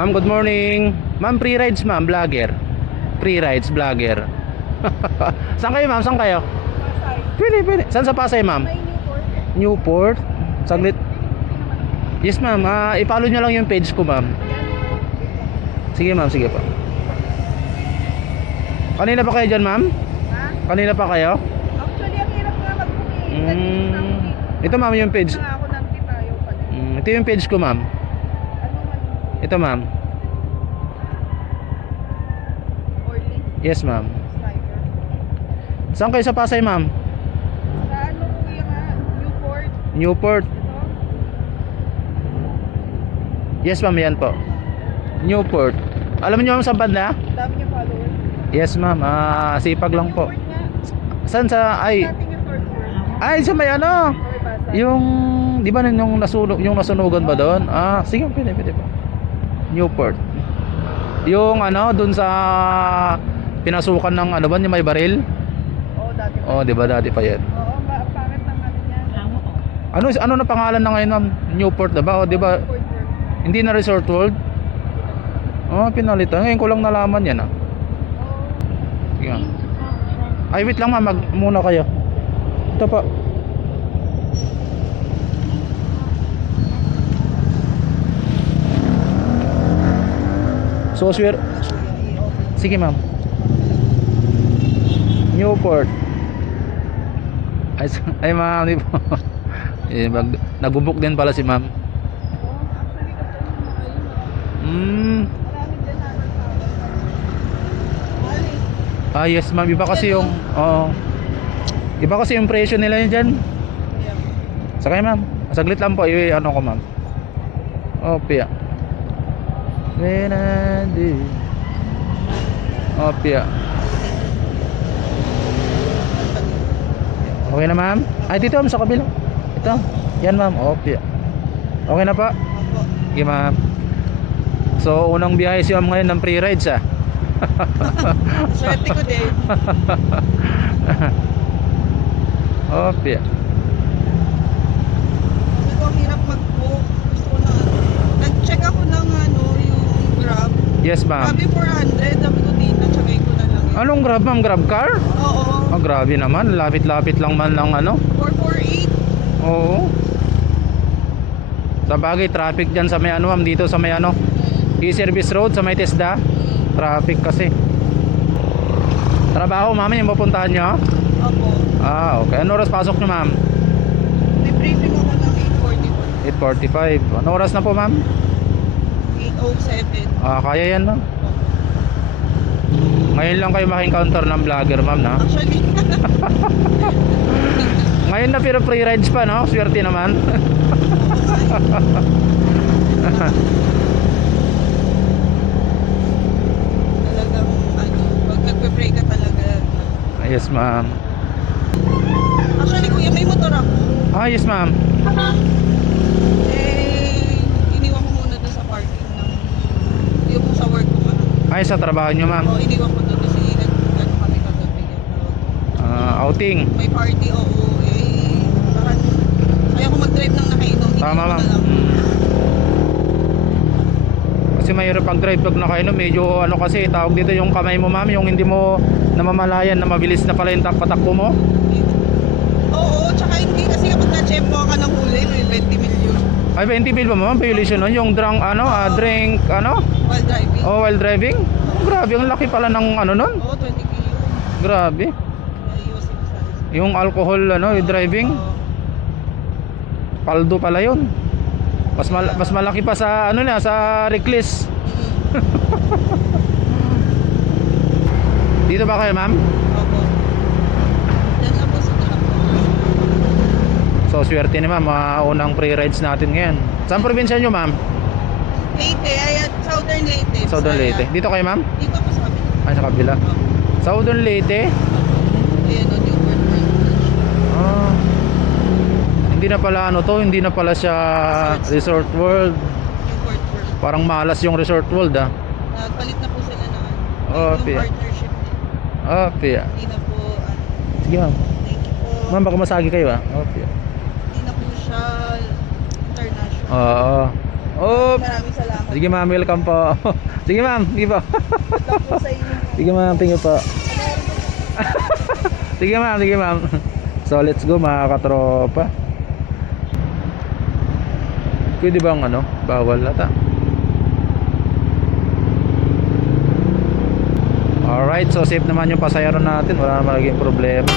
Ma'am, good morning. Ma'am, free rides ma'am, vlogger. Free rides, vlogger. Saan kayo ma'am? Saan kayo? Pasay. Pwede. Saan sa Pasay ma'am? May Newport. Newport? Saglit. Yes ma'am, i-follow nyo lang yung page ko ma'am. Sige ma'am, sige pa. Kanina pa kayo dyan ma'am? Ha? Kanina pa kayo? Actually, ang hirap nga mag-booking. Ito ma'am yung page. Na ako nang tayo pa din. Ito yung page ko ma'am. Ano man? Ito ma'am. Orly? Yes ma'am. Sniper? Saan kayo sa Pasay ma'am? Sa ano kuya nga? Newport? Newport. Ito? Yes ma'am, yan po. Newport. Alam niyo ma'am saan banda? Dami niya followers. Yes ma'am, sipag lang po. Newport nga. Saan sa Dating yung short word. ay sa may ano? Okay, Pasay. Yung di ba yung nasunugan ba doon? Sige, pwede pa. Newport. Yung ano doon sa pinasukan ng ano ba yung may baril? Oo, dati pa. Oh, di ba dati pa yan? Oo, ang pangit ng ano niya. Ano na pangalan na ngayon ma'am? Newport na ba? O di ba Newport World. hindi na Resort World? Oh, pinalitan. Ngayon ko lang nalaman yan Oo. Sige. Ay, wait lang ma'am, muna kayo. Ito pa. So, swear. Sige ma'am. Newport. Ay ma'am, di po. Nagbubook din pala si ma'am. Actually, kasi Hmm. marami din naman sa Yes ma'am, iba kasi yung iba kasi yung presyo nila yun dyan. Sakay ma'am, saglit lang po, ano ko ma'am. Opia. Venadi. Opia. Okay na ma'am? Ay dito ma'am sa kabila. Ito. Yan ma'am, opia. Okay na pa? Okay ma'am. So unang biyahe si ma'am ngayon ng free rides Swerte ko din. Opia. Ito ang hirap mag-book. Gusto ko na, nag-check ako ng ano, yung Grab. Yes ma'am. Sabi 400, sabi ko din, natsagay ko na lang. Anong Grab ma'am? Grab car? Oo, Grabe naman, lapit-lapit lang man lang ano. 448. Oo. Sa bagay, traffic dyan sa may ano ma'am, dito sa may ano, E-Service Road, sa may TESDA. Traffic kasi. Trabaho ma'am, yung pupuntahan nyo? Opo. Okay. Ano oras pasok nyo ma'am? May briefing ako ng 8:45. Ano oras na po ma'am? 8:07. Kaya yan ma'am. Ngayon lang kayo maka-encounter ng vlogger ma'am na. Actually, Ngayon na pero free rides pa no? Swerte naman. talagang ano, pag nagpe-pray ka talaga. Yes ma'am. Actually, kuya, may motor ako. Yes ma'am. Iniwan ko muna doon sa parking ng yung sa work ko nga. Sa trabaho nyo ma'am. Iniwan ko doon kasi nag-ano kami kagabi. Outing. May party, oo. Saka, kaya ako mag-drive ng nakainom. Tama ma'am. Kasi mahirap pag-drive pag nakainom, medyo ano kasi tawag dito yung kamay mo ma'am, yung hindi mo namamalayan na mabilis na pala yung patakbo mo. Oo, tsaka hindi kasi kapag na-chepo ka ng huli, may 20 million. Ay 20 bill ba ma'am? Violation nun? Yung drunk drink While driving. while driving? Grabe, ang laki pala ng ano nun. Oo, 20 kilo. Grabe. Ayusin ko sa Yung alcohol yung driving, paldo pala yun. Mas malaki pa sa sa reckless. Dito ba kayo ma'am? Opo. Yan lang po sa tulak ko. So swerte ni ma'am, unang free rides natin ngayon. Saan probinsya nyo ma'am? Leyte, Southern Leyte. Southern Bisaya. Leyte. Dito kayo ma'am? Dito po sa kabila. Sa kabila. Opo. Southern Leyte. Ayan o, Newport World. Hindi na pala hindi na pala siya Resort World. Newport World. Parang malas yung Resort World Nagpalit na po sila ng Pia. partnership. Pia. Hindi na po, Sige ma'am. thank you po. Ma'am, baka masagi kayo Pia. Hindi na po siya international. Oo. Oh, Maraming salamat. sige ma'am, welcome po. Sige ma'am, sige po. Good luck po sa inyo. Sige ma'am, thank you po. Sige ma'am, sige ma'am. So let's go mga katropa. Pwede bang ano? Bawal ata. Alright, so safe naman yung pasayero natin. Wala naman naging problema.